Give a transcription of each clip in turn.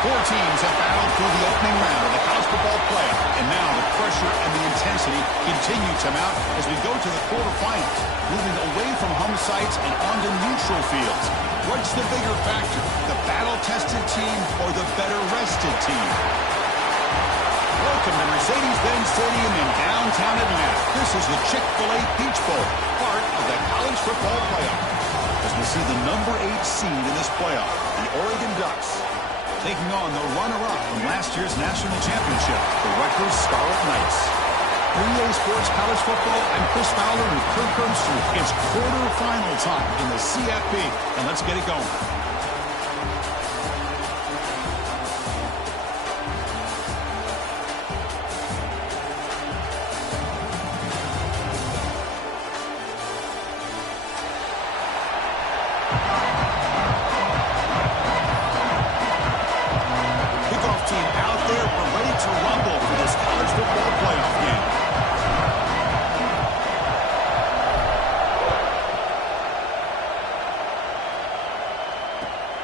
Four teams have battled through the opening round of the college football playoff, and now the pressure and the intensity continue to mount as we go to the quarterfinals, moving away from home sites and onto neutral fields. What's the bigger factor, the battle-tested team or the better-rested team? Welcome to Mercedes-Benz Stadium in downtown Atlanta. This is the Chick-fil-A Peach Bowl, part of the college football playoff. As we see the number 8 seed in this playoff, the Oregon Ducks, taking on the runner-up from last year's national championship, the Rutgers Scarlet Knights. For EA Sports College Football, I'm Chris Fowler with Kirk Herbstreit. It's quarterfinal time in the CFP, and let's get it going.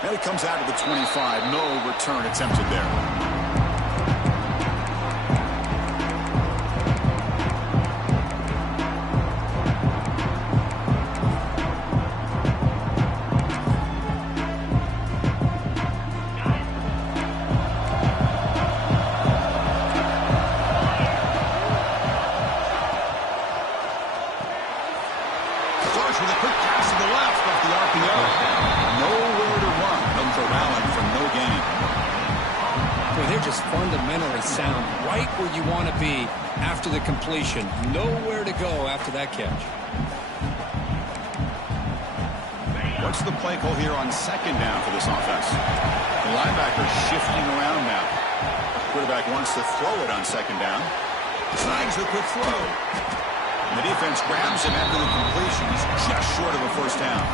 It comes out of the 25. No return attempted there. Starts with a quick pass to the left off the RPO. Nowhere to run. Corralling for no gain. Boy, they're just fundamentally sound right where you want to be after the completion. Nowhere to go after that catch. What's the play call here on second down for this offense? The linebacker's shifting around now. The quarterback wants to throw it on second down. Snags the quick throw. And the defense grabs him after the completion. He's just short of a first down.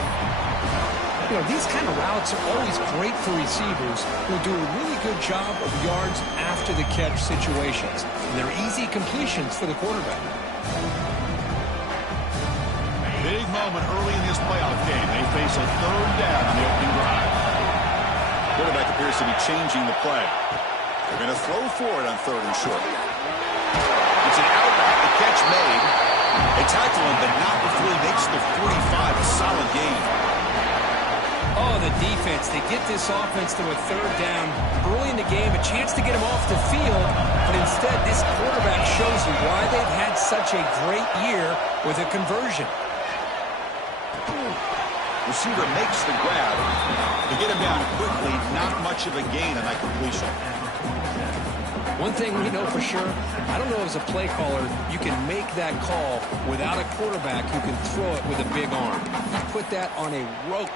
You know, these kind of routes are always great for receivers who do a really good job of yards after the catch situations. And they're easy completions for the quarterback. Big moment early in this playoff game. They face a third down on the opening drive. Quarterback appears to be changing the play. They're going to throw for it on third and short. It's an outback. The catch made. They tackle him, but not before he makes the 45. A solid gain. Oh, the defense. They get this offense to a third down early in the game, a chance to get him off the field, but instead this quarterback shows you why they've had such a great year with a conversion. Receiver makes the grab. To get him down quickly, not much of a gain on that completion. One thing we know for sure, I don't know as a play caller, you can make that call without a quarterback who can throw it with a big arm. He put that on a rope.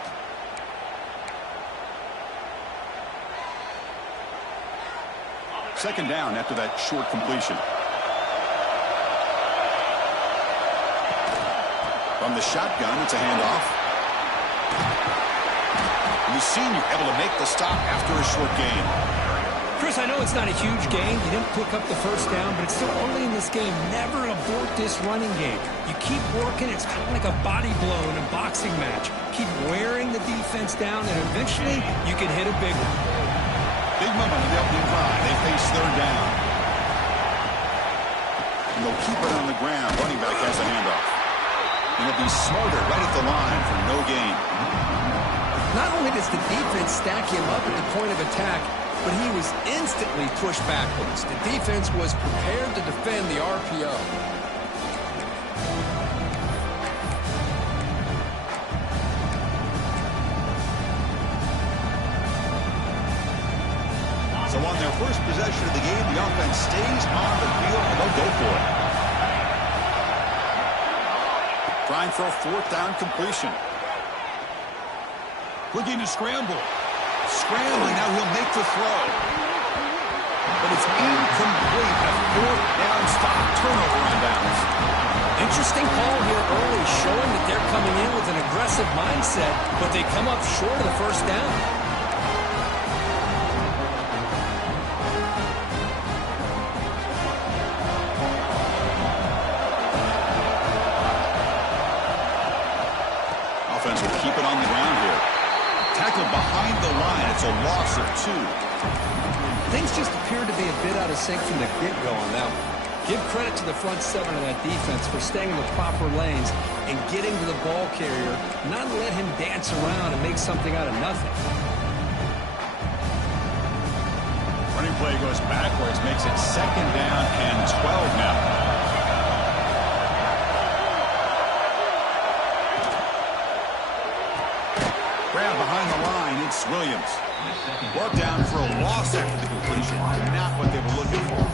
Second down after that short completion. From the shotgun, it's a handoff. And the senior able to make the stop after a short gain. Chris, I know it's not a huge gain. You didn't pick up the first down, but it's still early in this game. Never abort this running game. You keep working. It's kind of like a body blow in a boxing match. Keep wearing the defense down, and eventually you can hit a big one. Big moment on the opening drive. They face third down. And they'll keep it on the ground. Running back has a handoff. And he'll be smarter right at the line for no gain. Not only does the defense stack him up at the point of attack, but he was instantly pushed backwards. The defense was prepared to defend the RPO. So on their first possession of the game, the offense stays on the field and they'll go for it. Trying for a fourth down completion. Looking to scramble. Scrambling, now he'll make the throw. But it's incomplete. A fourth down stop. Turnover on downs. Interesting call here early, showing that they're coming in with an aggressive mindset, but they come up short of the first down. Offense will keep it on the ground here. Tackled behind the line. It's a loss of 2. Things just appeared to be a bit out of sync from the get-go on that one. Give credit to the front seven of that defense for staying in the proper lanes and getting to the ball carrier, not let him dance around and make something out of nothing. Running play goes backwards, makes it 2nd down and 12 now. Grab behind the line, it's Williams. Brought down for a loss after the completion. Not what they were looking for.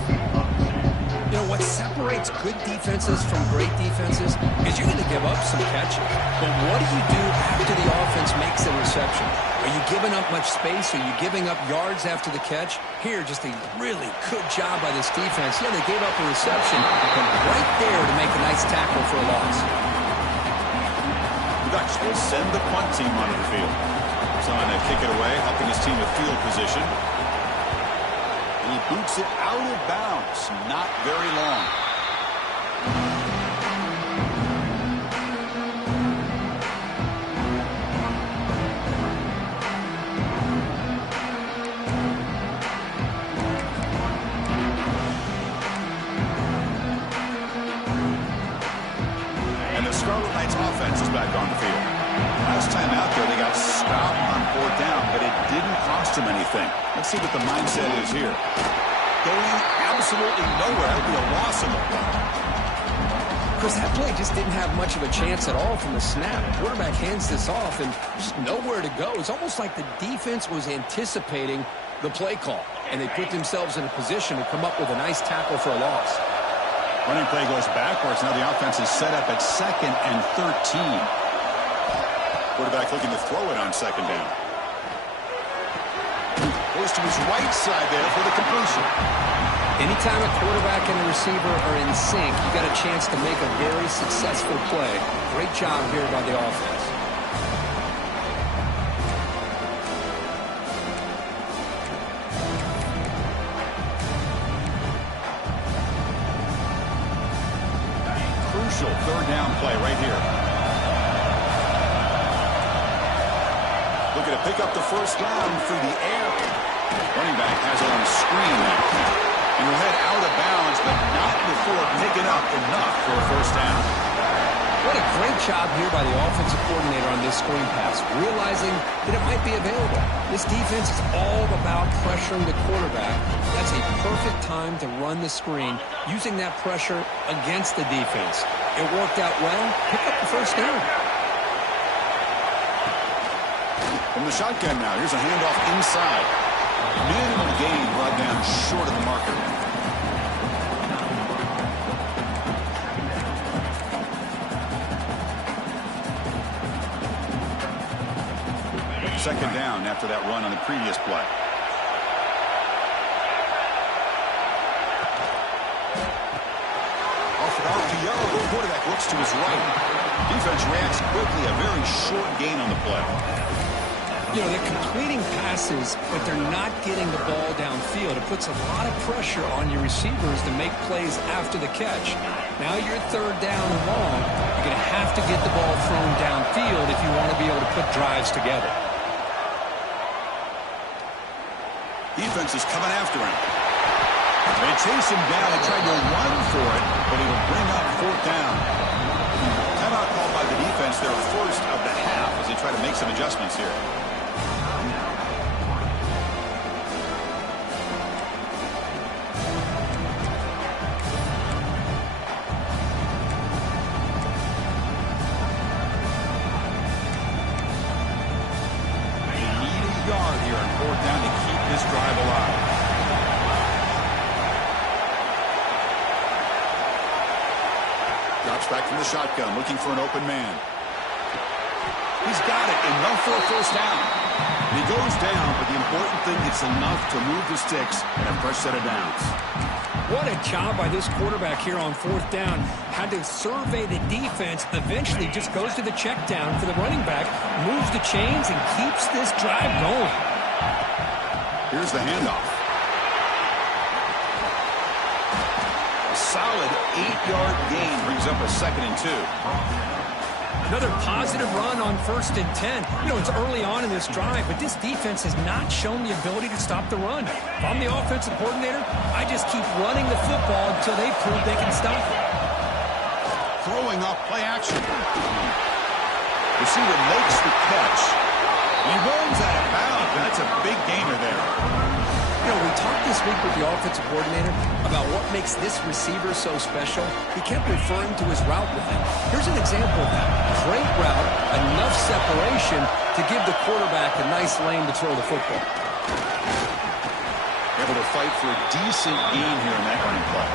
You know, what separates good defenses from great defenses is you're going to give up some catching. But what do you do after the offense makes a reception? Are you giving up much space? Are you giving up yards after the catch? Here, just a really good job by this defense. Yeah, they gave up a reception, but right there to make a nice tackle for a loss. Ducks will send the punt team onto the field. Trying to kick it away, helping his team with field position. He boots it out of bounds. Not very long. And the Scarlet Knights offense is back on the field. Last time out there, they got stopped on 4th down, but it didn't cost them anything. Let's see what the mindset is here. Going absolutely nowhere. That would be a loss in the play. Because that play just didn't have much of a chance at all from the snap. The quarterback hands this off and just nowhere to go. It's almost like the defense was anticipating the play call, and they put themselves in a position to come up with a nice tackle for a loss. Running play goes backwards. Now the offense is set up at 2nd and 13. Quarterback looking to throw it on 2nd down. Goes to his right side there for the completion. Anytime a quarterback and a receiver are in sync, you got a chance to make a very successful play. Great job here by the offense. Crucial 3rd down play right here. Looking to pick up the 1st down through the air. Running back has it on a screen now. And he'll head out of bounds, but not before picking up enough for a 1st down. What a great job here by the offensive coordinator on this screen pass, realizing that it might be available. This defense is all about pressuring the quarterback. That's a perfect time to run the screen, using that pressure against the defense. It worked out well. Pick up the 1st down. From the shotgun now, here's a handoff inside. Minimal gain brought down short of the marker. Second down after that run on the previous play. Off an RPO, the quarterback looks to his right. Defense reacts quickly, a very short gain on the play. You know, they're completing passes, but they're not getting the ball downfield. It puts a lot of pressure on your receivers to make plays after the catch. Now you're 3rd down and long. You're going to have to get the ball thrown downfield if you want to be able to put drives together. Defense is coming after him. They chase him down and try to run for it, but it'll bring up 4th down. Timeout called by the defense, their 1st of the half, as they try to make some adjustments here. Drive alive. Drops back from the shotgun, looking for an open man. He's got it, enough for a 1st down. And he goes down, but the important thing, it's enough to move the sticks and a fresh set of downs. What a job by this quarterback here on 4th down. Had to survey the defense, eventually just goes to the check down for the running back, moves the chains, and keeps this drive going. Here's the handoff. A solid 8-yard gain brings up a 2nd and 2. Another positive run on 1st and 10. You know, it's early on in this drive, but this defense has not shown the ability to stop the run. If I'm the offensive coordinator, I just keep running the football until they prove they can stop it. Throwing off play action. Receiver makes the catch. He runs out of bounds. That's a big gainer there. You know, we talked this week with the offensive coordinator about what makes this receiver so special. He kept referring to his route with him. Here's an example of that. Great route, enough separation to give the quarterback a nice lane to throw the football. Able to fight for a decent gain here in that running play.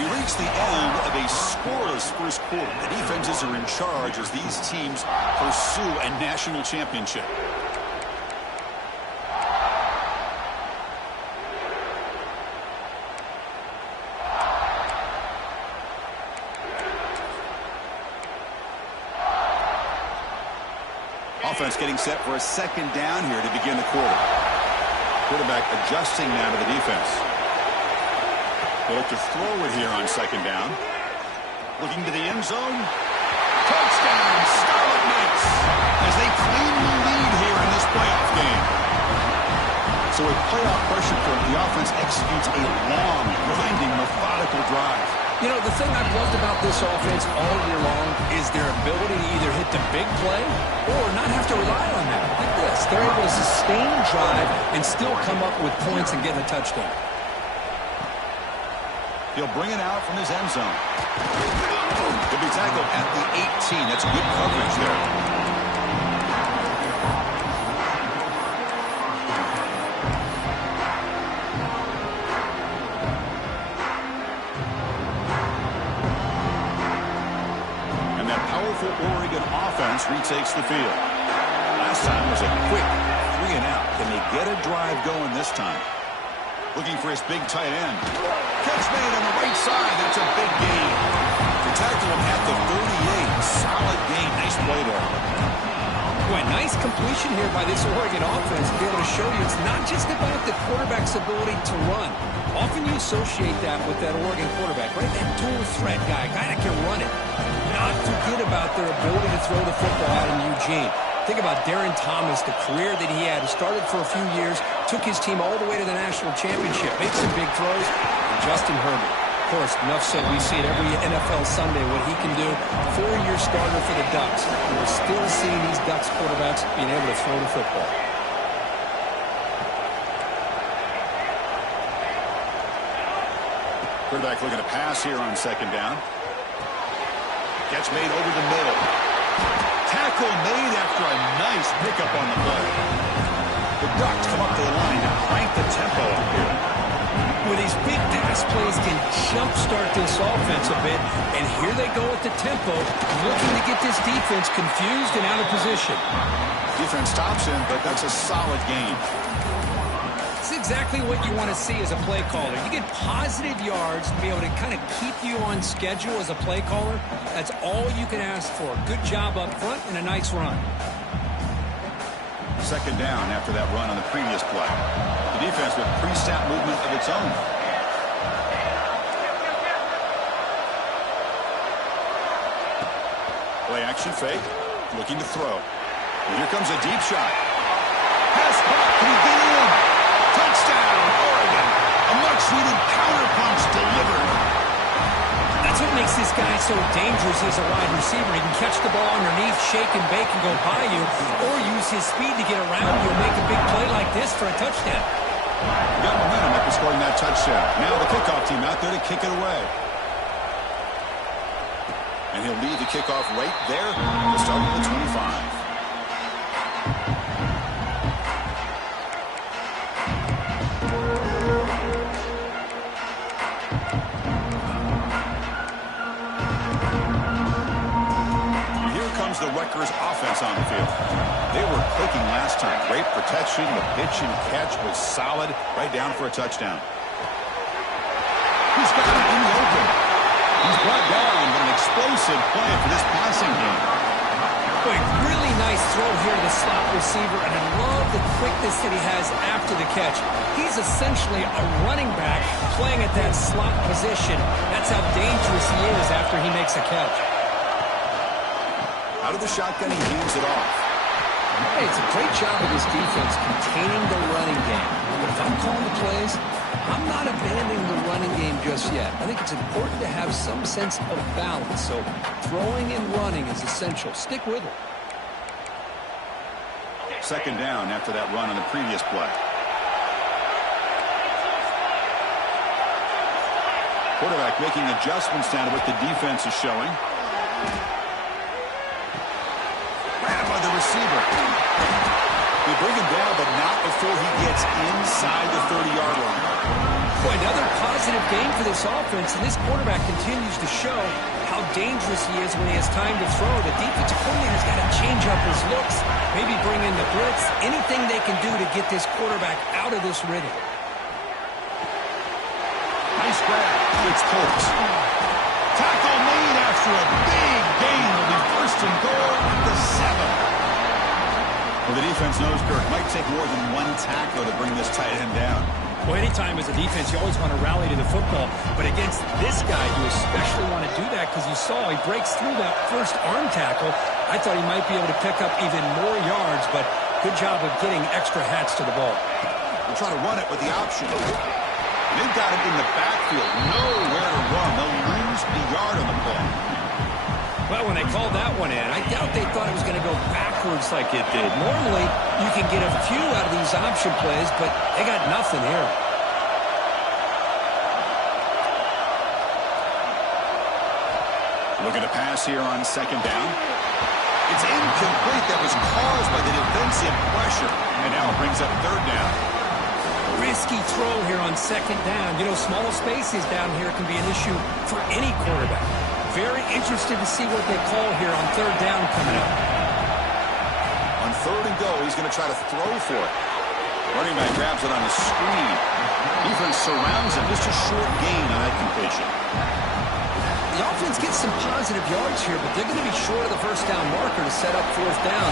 We reach the end of a scoreless first quarter. The defenses are in charge as these teams pursue a national championship. Offense getting set for a second down here to begin the quarter. Quarterback adjusting now to the defense. They look to throw it here on second down. Looking to the end zone. Touchdown, Scarlet Knights, as they claim the lead here in this playoff game. So with playoff pressure, the offense executes a long, grinding, methodical drive. You know, the thing I've loved about this offense all year long is their ability to either hit the big play or not have to rely on that. Like this, they're able to sustain drive and still come up with points and get a touchdown. He'll bring it out from his end zone. He'll be tackled at the 18. That's good coverage there. Oregon offense retakes the field. Last time was a quick 3-and-out. Can they get a drive going this time? Looking for his big tight end. Catch made on the right side. That's a big gain. To tackle him at the 38. Solid gain. Nice play there. Boy, nice completion here by this Oregon offense to be able to show you it's not just about the quarterback's ability to run. Often you associate that with that Oregon quarterback, right? That dual threat guy that can run it. Not forget about their ability to throw the football out in Eugene. Think about Darren Thomas, the career that he had. He started for a few years, took his team all the way to the national championship, made some big throws. And Justin Herbert, of course, enough said. We see it every NFL Sunday what he can do. 4-year starter for the Ducks. And we're still seeing these Ducks quarterbacks being able to throw the football. Quarterback looking to pass here on second down. Catch made over the middle. Tackle made after a nice pickup on the play. The Ducks come up to the line to crank the tempo up here. With these big pass plays can jumpstart this offense a bit, and here they go at the tempo, looking to get this defense confused and out of position. Defense stops him, but that's a solid gain. It's exactly what you want to see as a play caller. You get positive yards to be able to kind of keep you on schedule as a play caller. That's all you can ask for. Good job up front and a nice run. Second down after that run on the previous play. The defense with pre-snap movement of its own. Play action fake. Looking to throw. And here comes a deep shot. Pass caught. Can he get in? Touchdown, Oregon. A much-needed counterpunch delivered. That's what makes this guy so dangerous as a wide receiver. He can catch the ball underneath, shake and bake and go by you, or use his speed to get around you and make a big play like this for a touchdown. Got momentum after scoring that touchdown. Now the kickoff team out there to kick it away. And he'll lead the kickoff right there to start at the 25. The Rutgers offense on the field. They were clicking last time. Great protection. The pitch and catch was solid. Right down for a touchdown. He's got it in the open. He's brought down with an explosive play for this passing game. Boy, really nice throw here to the slot receiver, and I love the quickness that he has after the catch. He's essentially a running back playing at that slot position. That's how dangerous he is after he makes a catch. Out of the shotgun, he hands it off. Hey, it's a great job of this defense containing the running game. But if I'm calling the plays, I'm not abandoning the running game just yet. I think it's important to have some sense of balance. So throwing and running is essential. Stick with it. Second down after that run on the previous play. Quarterback making adjustments down to what the defense is showing. Grabbed by the receiver. They bring him down, but not before he gets inside the 30-yard line. Boy, another positive game for this offense, and this quarterback continues to show how dangerous he is when he has time to throw. The defensive coordinator's got to change up his looks, maybe bring in the blitz, anything they can do to get this quarterback out of this rhythm. Nice grab. It's Colts. Tackle made after a big gain. Will be first and goal at the 7. Well, the defense knows Kirk might take more than one tackle to bring this tight end down. Well, anytime as a defense, you always want to rally to the football. But against this guy, you especially want to do that because you saw he breaks through that first arm tackle. I thought he might be able to pick up even more yards, but good job of getting extra hats to the ball. We'll try to run it with the option. They've got it in the backfield. Nowhere to run. They'll lose a yard on the play. Well, when they called that one in, I doubt they thought it was going to go backwards like it did. Normally, you can get a few out of these option plays, but they got nothing here. Looking to pass here on second down. It's incomplete. That was caused by the defensive pressure. And now it brings up third down. Risky throw here on second down. You know, small spaces down here can be an issue for any quarterback. Very interested to see what they call here on third down coming up. On third and go, he's going to try to throw for it. Running back grabs it on a screen. Defense surrounds him. Just a short gain on that completion. The offense gets some positive yards here, but they're going to be short of the first down marker to set up fourth down.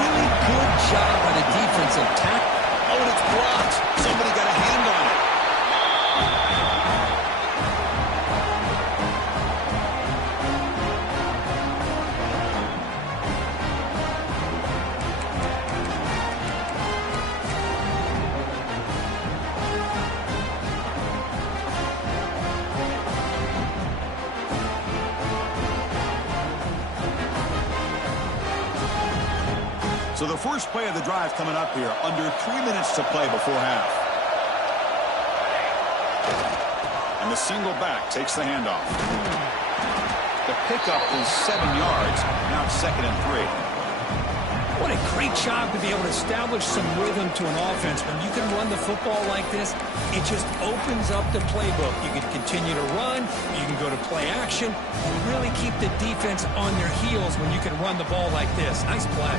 Really good job by the defensive tackle. Oh, and it's blocked. Somebody got a hand on it. So the first play of the drive coming up here, under 3 minutes to play before half. And the single back takes the handoff. The pickup is 7 yards. Now it's 2nd and 3. What a great job to be able to establish some rhythm to an offense. When you can run the football like this, it just opens up the playbook. You can continue to run. You can go to play action. You really keep the defense on their heels when you can run the ball like this. Nice play.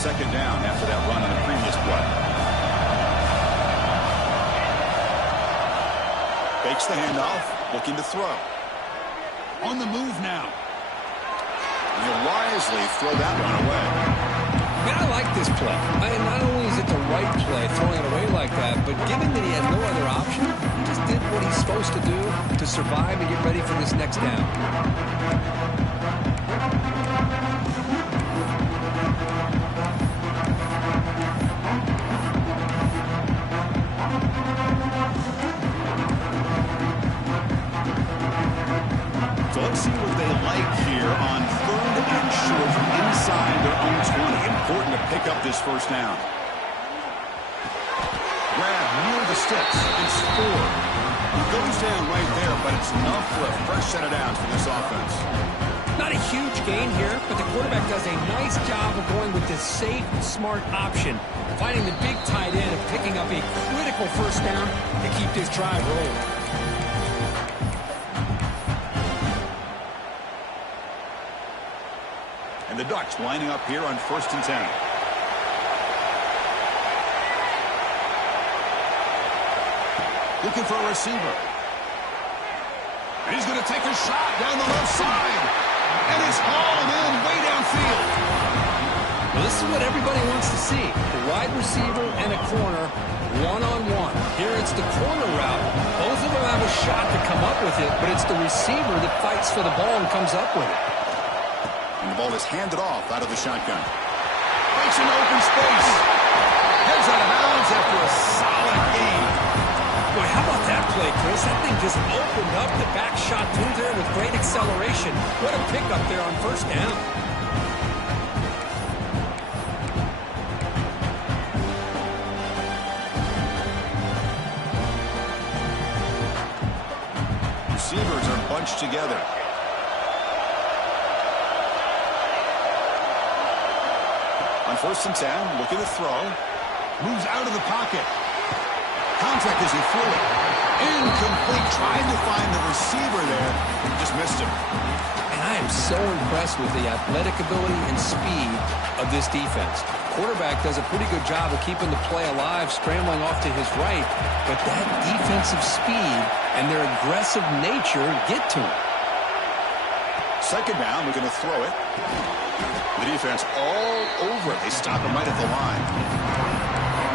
Second down after that run on the previous play. Fakes the handoff, looking to throw. On the move now. And he'll wisely throw that one away. Man, I like this play. Not only is it the right play, throwing it away like that, but given that he had no other option, he just did what he's supposed to do to survive and get ready for this next down. So let's see what they like here on third and short from inside their own 20. Important to pick up this first down. Grab near the sticks. It's 4. He goes down right there, but it's enough for a fresh set of downs for this offense. Not a huge gain here, but the quarterback does a nice job of going with this safe, smart option, finding the big tight end and picking up a critical first down to keep this drive rolling. And the Ducks lining up here on 1st and 10. Looking for a receiver. And he's going to take a shot down the left side. And it's hauled in way downfield. Well, this is what everybody wants to see. A wide receiver and a corner one-on-one. Here it's the corner route. Both of them have a shot to come up with it, but it's the receiver that fights for the ball and comes up with it. And the ball is handed off out of the shotgun. Breaks into open space. Heads out of bounds after a solid gain. Boy, how about that play, Chris? That thing just opened up the back shot through there with great acceleration. What a pickup there on first down. Receivers are bunched together. On 1st and 10, looking to throw. Moves out of the pocket. Contact as he threw it. Incomplete. Tried to find the receiver there. Just missed him. And I am so impressed with the athletic ability and speed of this defense. Quarterback does a pretty good job of keeping the play alive, scrambling off to his right. But that defensive speed and their aggressive nature get to him. 2nd down, we're going to throw it. The defense all over it. They stop him right at the line.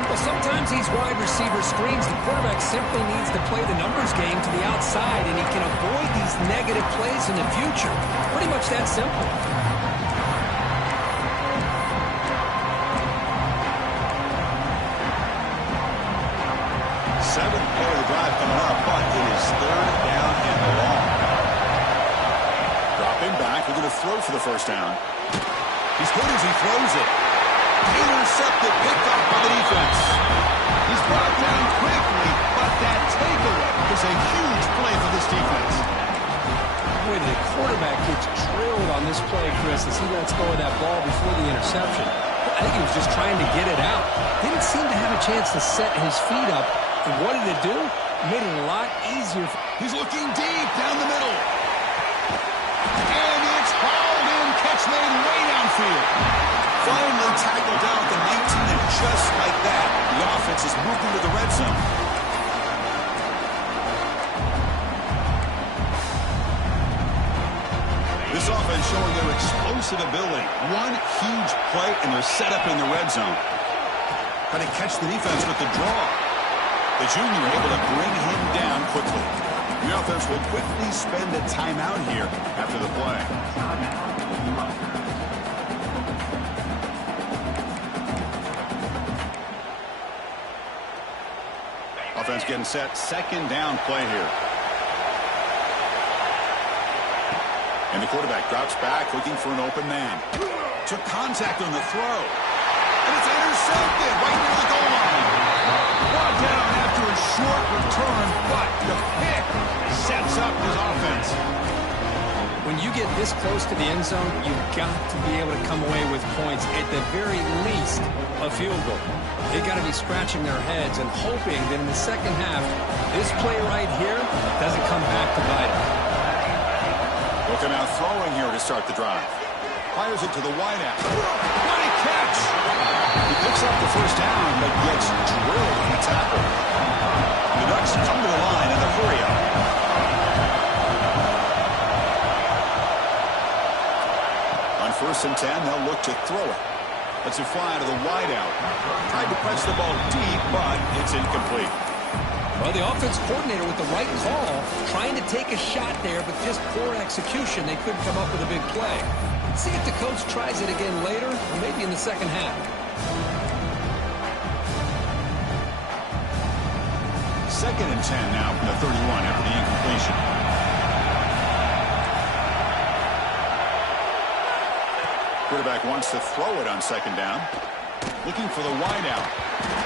Well, sometimes these wide receiver screens, the quarterback simply needs to play the numbers game to the outside, and he can avoid these negative plays in the future. Pretty much that simple. Seventh play of the drive coming up, but it is 3rd down and long. Dropping back, we're going to throw for the 1st down. He's good as he throws it. Intercepted, picked up by the defense. He's brought down quickly, but that takeaway is a huge play for this defense. Boy, the quarterback gets drilled on this play, Chris, as he lets go of that ball before the interception. I think he was just trying to get it out. Didn't seem to have a chance to set his feet up. And what did it do? Made it a lot easier. He's looking deep down the middle. And it's hauled in, catch made way downfield. Finally tackled down at the 19, and just like that, the offense is moving to the red zone. This offense showing their explosive ability. One huge play, and they're set up in the red zone. How to catch the defense with the draw. The junior able to bring him down quickly. The offense will quickly spend a timeout here after the play. Offense getting set. 2nd down play here. And the quarterback drops back looking for an open man. Took contact on the throw. And it's intercepted right near the goal line. Brought down after a short return, but the pick sets up his offense. When you get this close to the end zone, you've got to be able to come away with points, at the very least, a field goal. They've got to be scratching their heads and hoping that in the second half, this play right here doesn't come back to bite them. Looking out throwing here to start the drive. Fires it to the wideout. What a catch! He picks up the 1st down, but gets drilled on the tackle. The Ducks come to the line in the hurry-up. On 1st and 10, they'll look to throw it. Lets it fly to the wideout. Tried to press the ball deep, but it's incomplete. Well, the offense coordinator with the right call, trying to take a shot there, but just poor execution. They couldn't come up with a big play. See if the coach tries it again later, or maybe in the second half. 2nd and 10 now from the 31 after the incompletion. Quarterback wants to throw it on 2nd down. Looking for the wideout.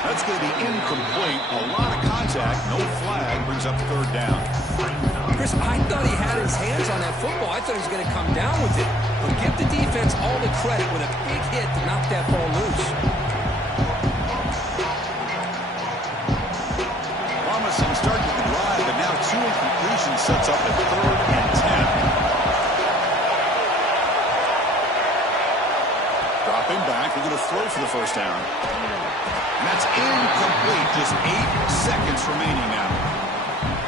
That's going to be incomplete. A lot of contact. No flag. Brings up 3rd down. Chris, I thought he had his hands on that football. I thought he was going to come down with it. But give the defense all the credit with a big hit to knock that ball loose. Promising start to the drive, but now 2 incompletions sets up a 3rd and 10. Dropping back, we're going to throw for the 1st down. And that's incomplete. Just 8 seconds remaining now.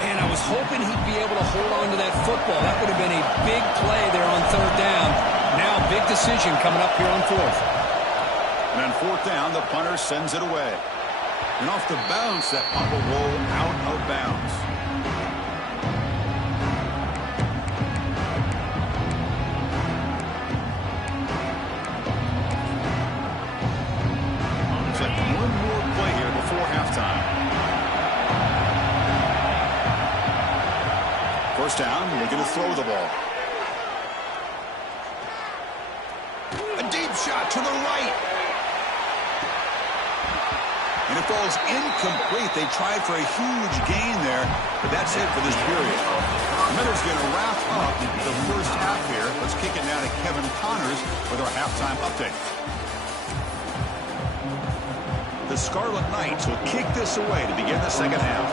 And I was hoping he'd be able to hold on to that football. That would have been a big play there on 3rd down. Now big decision coming up here on 4th. And on 4th down, the punter sends it away. And off the bounce, that punt will roll out of bounds. Looks like one more play here before halftime. First down, they're going to throw the ball. A deep shot to the right. And it falls incomplete. They tried for a huge gain there, but that's it for this period. Miller's going to wrap up the first half here. Let's kick it now to Kevin Connors with our halftime update. The Scarlet Knights will kick this away to begin the second half.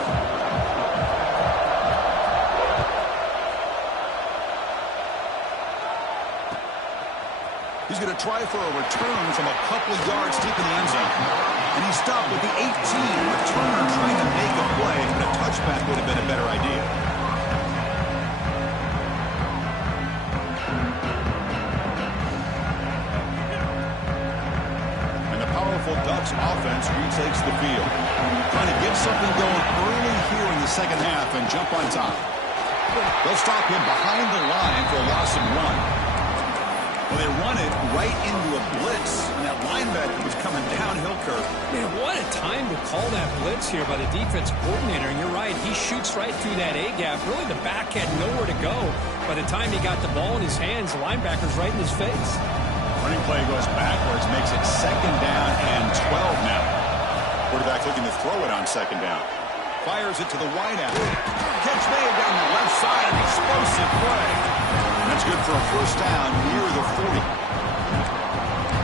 He's going to try for a return from a couple of yards deep in the end zone. And he stopped with the 18. Returner trying to make a play, but a touchback would have been a better idea. And the powerful Ducks offense retakes the field. Trying to get something going early here in the second half and jump on top. They'll stop him behind the line for a loss of 1. Well, they run it right into a blitz, and that linebacker was coming downhill curve. Man, what a time to call that blitz here by the defense coordinator. And you're right, he shoots right through that A-gap. Really, the back had nowhere to go. By the time he got the ball in his hands, the linebacker's right in his face. Running play goes backwards, makes it second down and 12 now. Quarterback looking to throw it on second down. Fires it to the wideout. Catch made down the left side, an explosive play. That's good for a first down near the 40.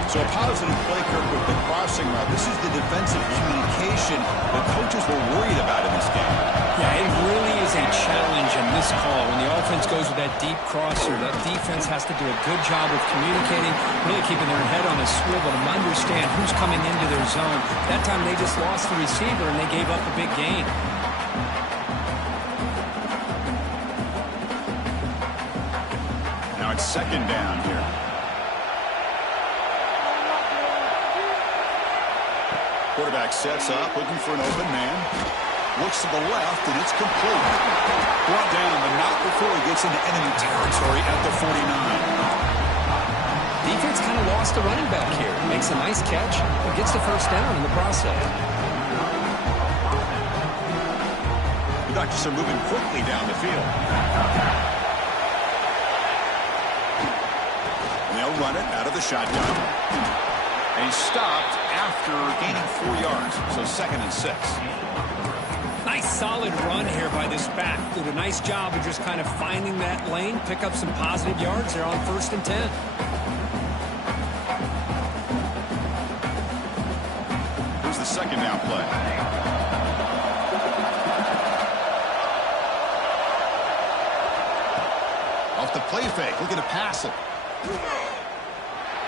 So a positive play, Kirk, with the crossing route. This is the defensive communication that coaches were worried about in this game. Yeah, it really is a challenge in this call. When the offense goes with that deep crosser, that defense has to do a good job of communicating, really keeping their head on a swivel to understand who's coming into their zone. That time they just lost the receiver and they gave up a big gain. It's second down here. Quarterback sets up, looking for an open man. Looks to the left, and it's complete. Brought down, but not before he gets into enemy territory at the 49. Defense kind of lost the running back here. Makes a nice catch, but gets the first down in the process. The Ducks are moving quickly down the field. They'll run it out of the shotgun. And he's stopped after gaining 4 yards, so second and 6. Nice solid run here by this back. Did a nice job of just kind of finding that lane, pick up some positive yards there on 1st and 10. Here's the second down play. Off the play fake, looking to pass it.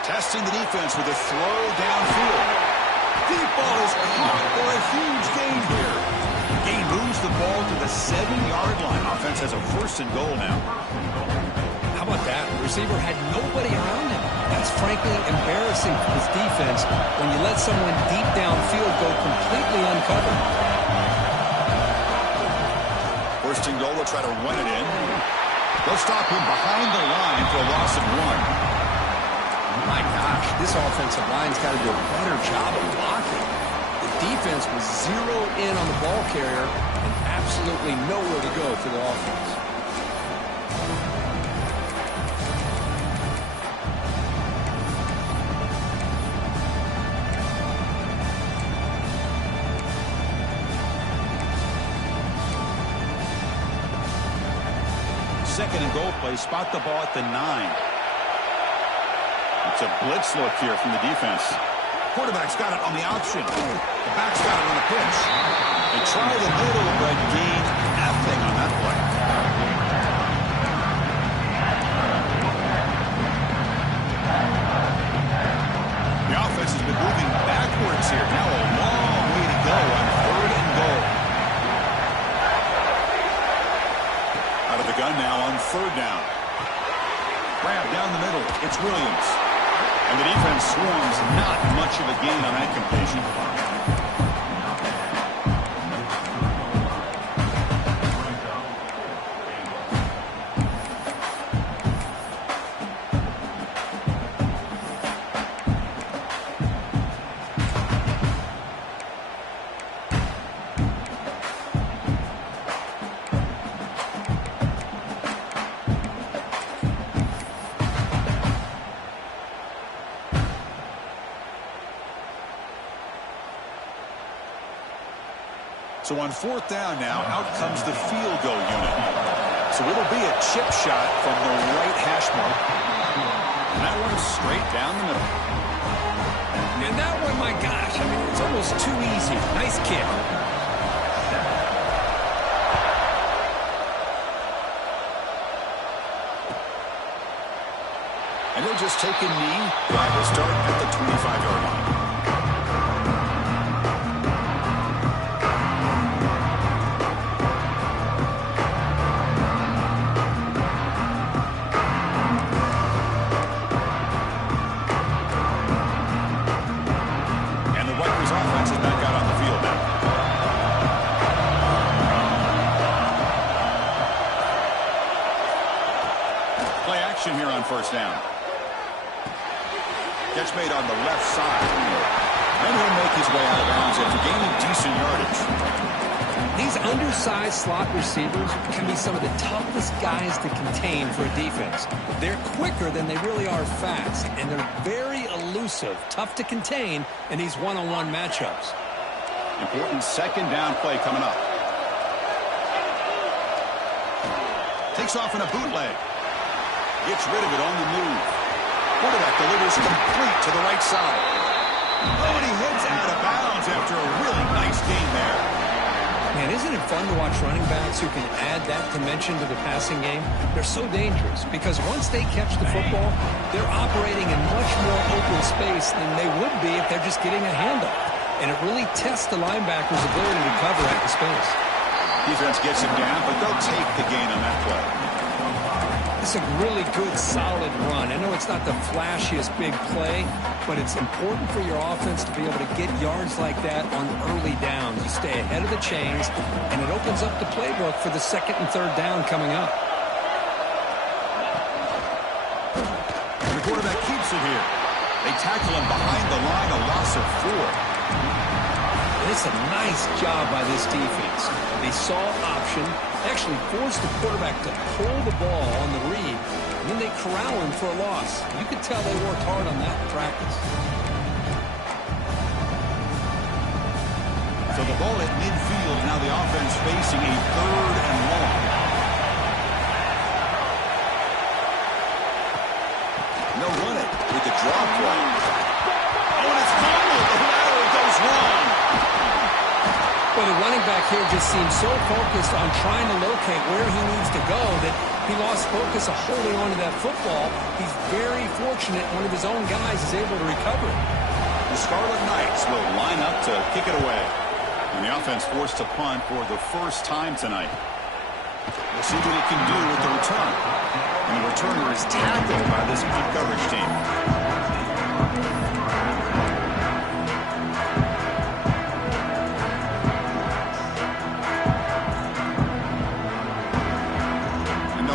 Testing the defense with a throw downfield. Deep ball is caught for a huge gain here. Gain moves the ball to the 7-yard line. Offense has a 1st and goal now. How about that? The receiver had nobody around him. That's frankly embarrassing for his defense when you let someone deep downfield go completely uncovered. 1st and goal, they'll try to run it in. They'll stop him behind the line for a loss of 1. My gosh, this offensive line's got to do a better job of blocking. The defense was zeroed in on the ball carrier and absolutely nowhere to go for the offense. Second and goal play, spot the ball at the 9. It's a blitz look here from the defense. Quarterback's got it on the option. The back's got it on the pitch. They try the middle, but gain nothing on that play. The offense has been moving backwards here. Now a long way to go on 3rd and goal. Out of the gun now on 3rd down. Grab down the middle. It's Williams. And the defense swarms not much of a gain on that completion. So on fourth down now, out comes the field goal unit. So it'll be a chip shot from the right hash mark. And that one's straight down the middle. And that one, my gosh, I mean, it's almost too easy. Nice kick. And he'll just take a knee. Drive will start at the 25-yard line. Here on first down. Catch made on the left side. And he'll make his way out of bounds after gaining decent yardage. These undersized slot receivers can be some of the toughest guys to contain for a defense. They're quicker than they really are fast, and they're very elusive, tough to contain in these one-on-one matchups. Important second down play coming up. Takes off in a bootleg. Gets rid of it on the move. Quarterback delivers complete to the right side. Oh, and he heads out of bounds after a really nice gain there. Man, isn't it fun to watch running backs who can add that dimension to the passing game? They're so dangerous because once they catch the football, they're operating in much more open space than they would be if they're just getting a handoff. And it really tests the linebacker's ability to cover at the space. Defense gets him down, but they'll take the gain on that play. It's a really good, solid run. I know it's not the flashiest big play, but it's important for your offense to be able to get yards like that on early downs. You stay ahead of the chains, and it opens up the playbook for the second and third down coming up. And the quarterback keeps it here. They tackle him behind the line, a loss of 4. And it's a nice job by this defense. They saw option, actually forced the quarterback to pull the ball on the read, and then they corral him for a loss. You could tell they worked hard on that in practice. So the ball at midfield, now the offense facing a third and long. And they'll run it with the draw play. Oh, and it's fumbled. The lateral goes wrong. Well, the running back here just seems so focused on trying to locate where he needs to go that he lost focus of holding on to that football. He's very fortunate one of his own guys is able to recover it. The Scarlet Knights will line up to kick it away. And the offense forced to punt for the first time tonight. We'll see what he can do with the return. And the returner is tackled by this punt coverage team.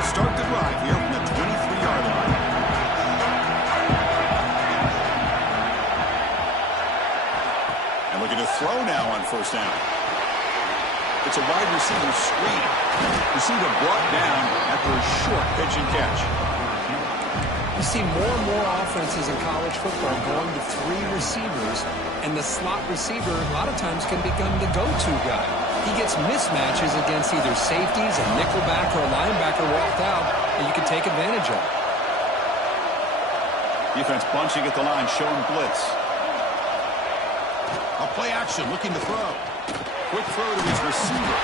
Start the drive here from the 23-yard line. And looking to throw now on first down. It's a wide receiver screen. Receiver brought down after a short pitch and catch. You see more and more offenses in college football going to 3 receivers, and the slot receiver a lot of times can become the go-to guy. He gets mismatches against either safeties, a nickelback, or a linebacker walked out, and you can take advantage of it. Defense bunching at the line, showing blitz. A play action, looking to throw. Quick throw to his receiver.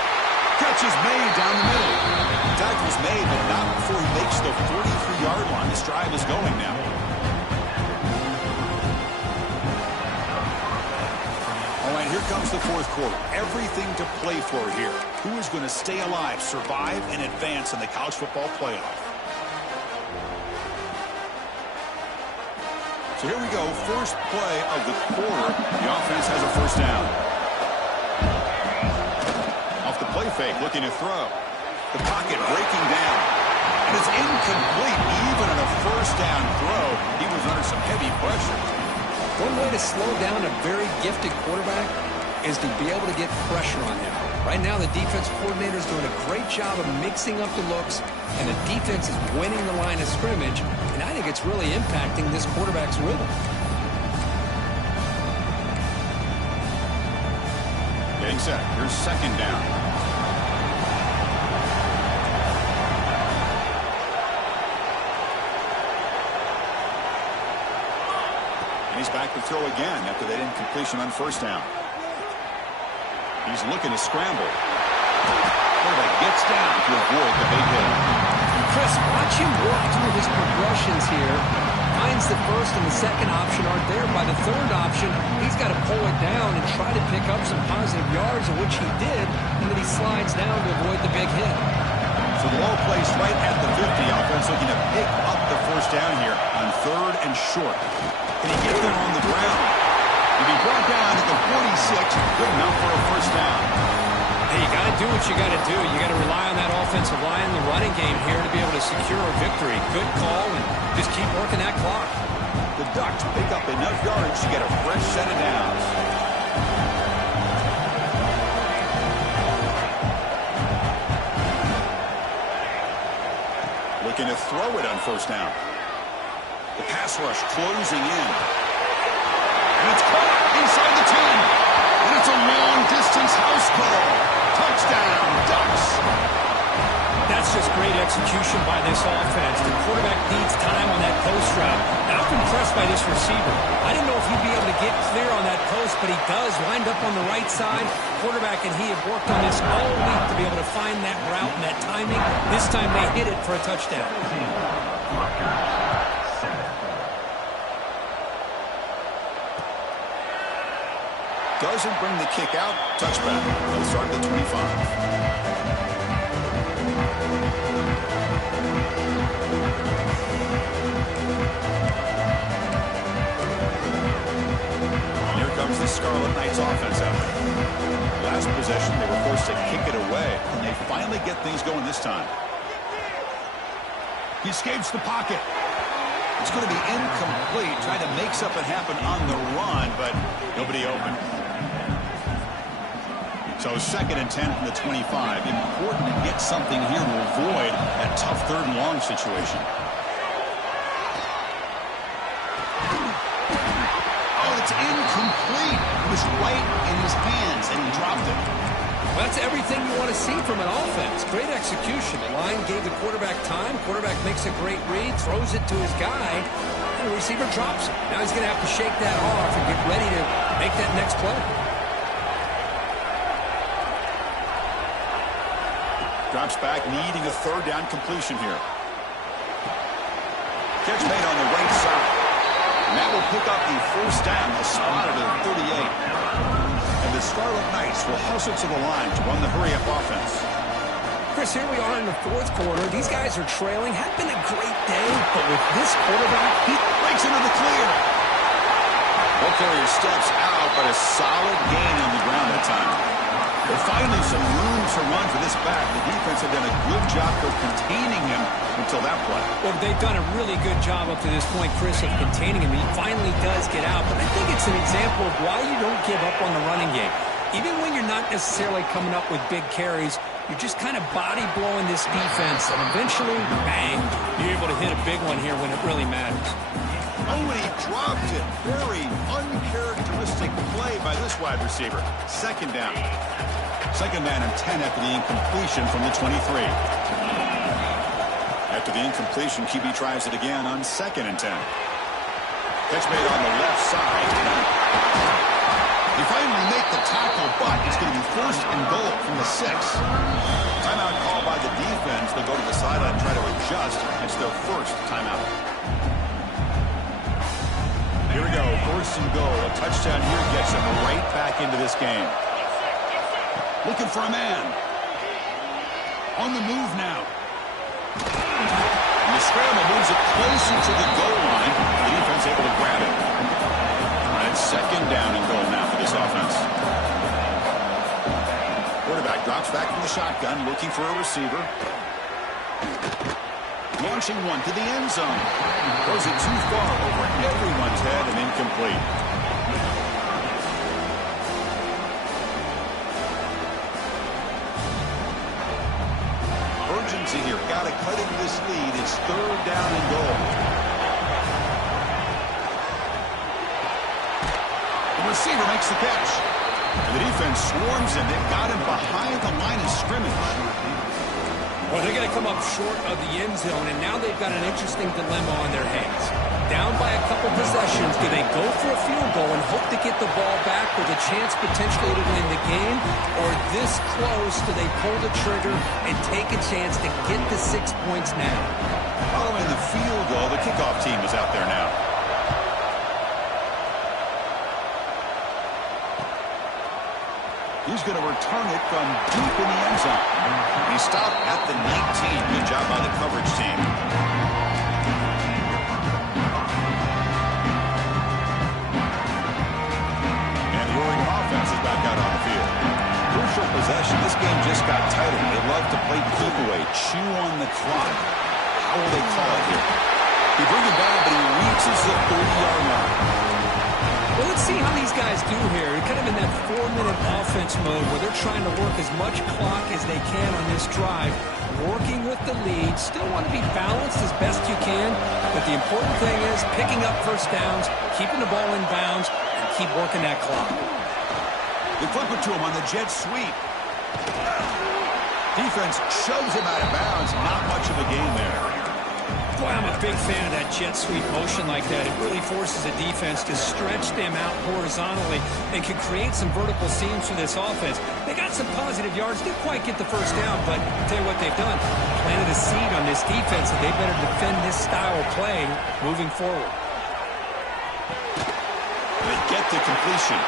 Catch is made down the middle. Tackle's made, but not before he makes the 43-yard line. This drive is going now. All right, here comes the fourth quarter. Everything to play for here. Who is going to stay alive, survive, and advance in the college football playoff? So here we go. First play of the quarter. The offense has a first down. Off the play fake, looking to throw. The pocket breaking down. And it's incomplete. Even on a first down throw, he was under some heavy pressure. One way to slow down a very gifted quarterback is to be able to get pressure on him. Right now, the defense coordinator is doing a great job of mixing up the looks, and the defense is winning the line of scrimmage, and I think it's really impacting this quarterback's rhythm. Getting set. Here's second down. And he's back to throw again after that incompletion on first down. He's looking to scramble. Quarterback gets down to avoid the big hit. Chris, watch him work through his progressions here. Finds the first and the second option aren't there. By the third option, he's got to pull it down and try to pick up some positive yards, of which he did, and then he slides down to avoid the big hit. So the ball placed right at the 50. Offense looking to pick up the first down here on third and short. Can he get them on the ground? He'll be brought down at the 46. Good enough for a first down. Hey, you got to do what you got to do. You got to rely on that offensive line in the running game here to be able to secure a victory. Good call, and just keep working that clock. The Ducks pick up enough yards to get a fresh set of downs. Looking to throw it on first down. The pass rush closing in. And it's caught inside the 10. And it's a long-distance house call. Touchdown, Ducks. That's just great execution by this offense. The quarterback needs time on that post route. Now I'm impressed by this receiver. I didn't know if he'd be able to get clear on that post, but he does. Lined up on the right side. Quarterback and he have worked on this all week to be able to find that route and that timing. This time they hit it for a touchdown. Doesn't bring the kick out. Touchback. They'll start at the 25. Here comes the Scarlet Knights offense out there. Last possession, they were forced to kick it away, and they finally get things going this time. He escapes the pocket. It's going to be incomplete, trying to make something happen on the run, but nobody open. So second and 10 from the 25. Important to get something here to avoid that tough third and long situation. Oh, it's incomplete. It was right in his hands, and he dropped it. Well, that's everything you want to see from an offense. Great execution. The line gave the quarterback time. Quarterback makes a great read, throws it to his guy, and the receiver drops it. Now he's going to have to shake that off and get ready to make that next play. Drops back, needing a third down completion here. Catch made on the right side. And that will pick up the first down. They'll spot it at 38. And the Scarlet Knights will hustle to the line to run the hurry-up offense. Chris, here we are in the fourth quarter. These guys are trailing. Had been a great day, but with this quarterback, he breaks into the clear. Ball carrier steps out, but a solid gain on the ground that time. But finally some room to run for this back. The defense have done a good job of containing him until that play. Well, they've done a really good job up to this point, Chris, of containing him. He finally does get out, but I think it's an example of why you don't give up on the running game. Even when you're not necessarily coming up with big carries, you're just kind of body blowing this defense, and eventually, bang, you're able to hit a big one here when it really matters. Oh, and he dropped it. Very uncharacteristic play by this wide receiver. Second down. Second man and 10 after the incompletion from the 23. After the incompletion, QB tries it again on second and 10. Catch made on the left side. They finally make the tackle, but it's going to be first and goal from the 6. Timeout called by the defense. They'll go to the sideline and try to adjust. It's their first timeout. Here we go, first and goal. A touchdown here gets them right back into this game. Looking for a man. On the move now. And the scramble moves it closer to the goal line. The defense able to grab it. All right, second down and goal now for this offense. Quarterback drops back from the shotgun, looking for a receiver. Launching one to the end zone. Throws it too far over everyone's head and incomplete. Urgency here. Got to cut into this lead. It's third down and goal. The receiver makes the catch. And the defense swarms him. They've got him behind the line of scrimmage. Well, they're going to come up short of the end zone, and now they've got an interesting dilemma on their hands. Down by a couple possessions, do they go for a field goal and hope to get the ball back with a chance potentially to win the game? Or this close, do they pull the trigger and take a chance to get the 6 points now? Following the field goal, the kickoff team is out there now. He's going to return it from deep in the end zone. He stopped at the 19. Good job by the coverage team. And the Oregon offense is back out on the field. Crucial possession. This game just got tighter. They love to play keep away, chew on the clock. How will they call it here? They bring him down, but he reaches the 30-yard line. Well, let's see how these guys do here. They're kind of in that 4-minute offense mode where they're trying to work as much clock as they can on this drive, working with the lead. Still want to be balanced as best you can, but the important thing is picking up first downs, keeping the ball in bounds, and keep working that clock. They flip it to him on the jet sweep. Defense shoves him out of bounds. Not much of a gain there. Boy, I'm a big fan of that jet sweep motion like that. It really forces a defense to stretch them out horizontally and can create some vertical seams for this offense. They got some positive yards. Didn't quite get the first down, but I'll tell you what they've done. Planted a seed on this defense, and they better defend this style of play moving forward. They get the completion.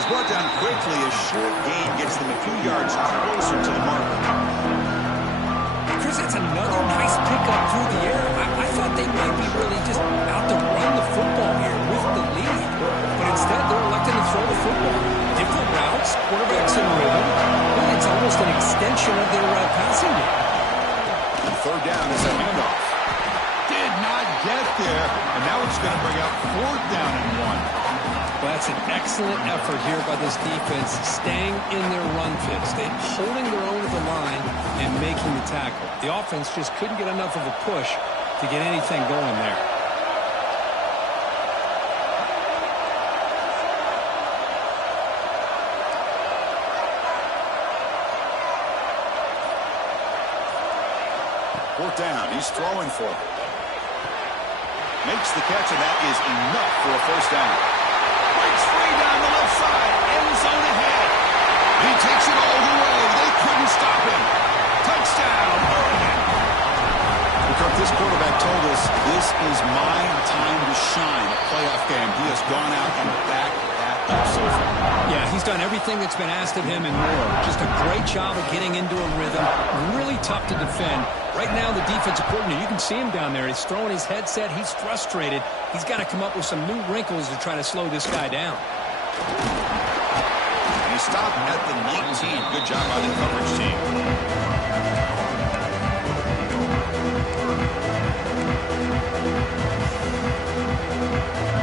He's brought down quickly. A short gain gets them a few yards closer to the mark. Chris, that's another nice pickup through the air. I thought they might be really just out to run the football here with the lead. But instead, they're electing to throw the football. Different routes, quarterbacks in rhythm. Well, it's almost an extension of their passing game. And third down is a handoff. Did not get there. And now it's going to bring up fourth down and 1. Well, that's an excellent effort here by this defense, staying in their run fix. They're holding their own at the line and making the tackle. The offense just couldn't get enough of a push to get anything going there. Fourth down. He's throwing for it. Makes the catch, and that is enough for a first down. Breaks free down the left side. End zone ahead. He takes it all the way. They couldn't stop him. Touchdown, Oregon. Kirk, this quarterback told us this is my time to shine. A playoff game. He has gone out and backed that up so far. Yeah, he's done everything that's been asked of him and more. Just a great job of getting into a rhythm. Really tough to defend. Right now, the defensive coordinator, you can see him down there. He's throwing his headset. He's frustrated. He's got to come up with some new wrinkles to try to slow this guy down. And he stopped at the 19. Good job by the coverage team.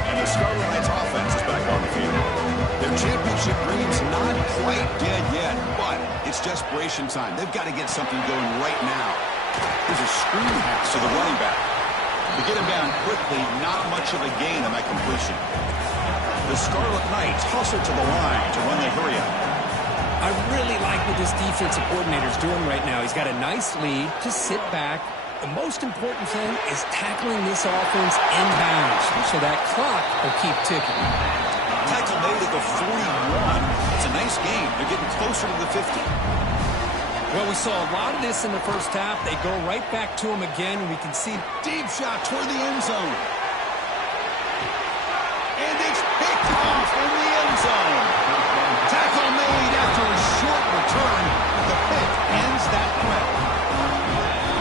And the Scarlet Knights offense is back on the field. Their championship dream's not quite dead yet, but it's desperation time. They've got to get something going right now. There's a screen pass to the running back. To get him down quickly, not much of a gain on that completion. The Scarlet Knights hustle to the line to run the hurry up. I really like what this defensive coordinator's doing right now. He's got a nice lead. Just sit back. The most important thing is tackling this offense in bounds so that clock will keep ticking. Tackle made at the 41. It's a nice game. They're getting closer to the 50. Well, we saw a lot of this in the first half. They go right back to him again, and we can see Deep shot toward the end zone. And it's picked off in the end zone. Tackle made after a short return. The pick ends that play.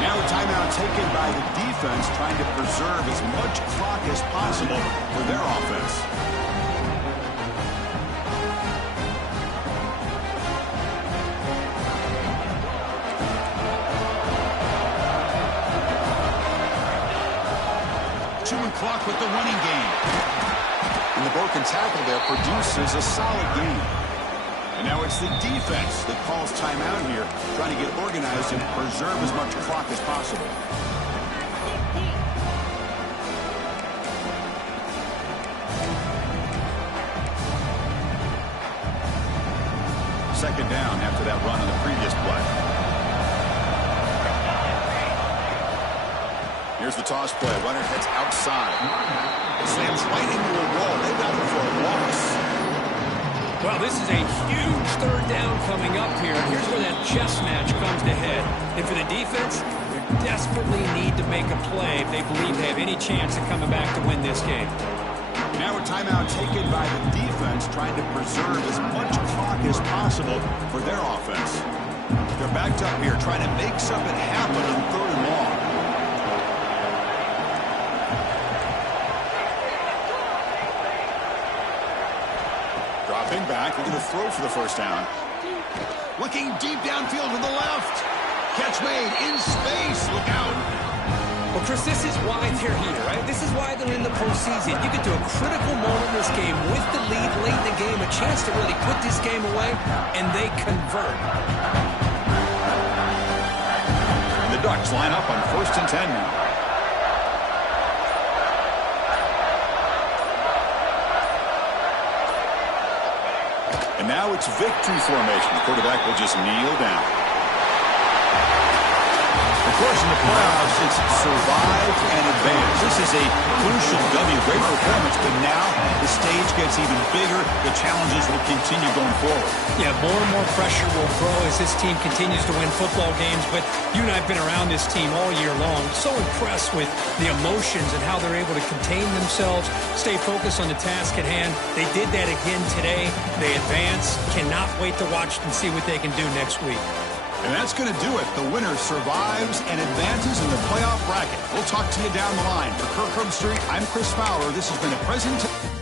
Now a timeout taken by the defense, trying to preserve as much clock as possible for their offense. Clock with the running game. And the broken tackle there produces a solid game. And now it's the defense that calls timeout here, trying to get organized and preserve as much clock as possible. Second down after that run on the previous play. Here's the toss play. Runner heads outside. Slams right into a wall. They got him for a loss. Well, this is a huge third down coming up here. Here's where that chess match comes to head. And for the defense, they desperately need to make a play if they believe they have any chance of coming back to win this game. Now a timeout taken by the defense, trying to preserve as much clock as possible for their offense. They're backed up here, trying to make something happen on third and long. Dropping back, looking to throw for the first down. Looking deep downfield to the left. Catch made in space. Look out. Well, Chris, this is why they're here, right? This is why they're in the postseason. You get to a critical moment in this game with the lead late in the game, a chance to really put this game away, and they convert. And the Ducks line up on 1st and 10 now. And now it's victory formation. The quarterback will just kneel down. Of course, in the playoffs, it's survive and advance. This is a crucial W. Great performance, but now the stage gets even bigger. The challenges will continue going forward. Yeah, more and more pressure will grow as this team continues to win football games. But you and I have been around this team all year long. So impressed with the emotions and how they're able to contain themselves, stay focused on the task at hand. They did that again today. They advance. Cannot wait to watch and see what they can do next week. And that's going to do it. The winner survives and advances in the playoff bracket. We'll talk to you down the line. For Kirk Herbstreit, I'm Chris Fowler. This has been a presentation.